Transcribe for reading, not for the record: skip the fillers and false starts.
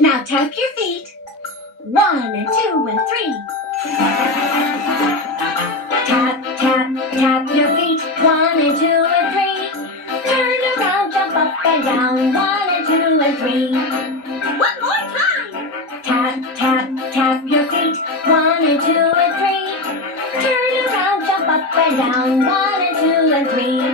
Now tap your feet. 1 and 2 and 3. Tap, tap, tap your feet. 1 and 2 and 3. Turn around, jump up and down. 1 and 2 and 3. One more time. Tap, tap, tap your feet. 1 and 2 and 3. Turn around, jump up and down. 1 and 2 and 3.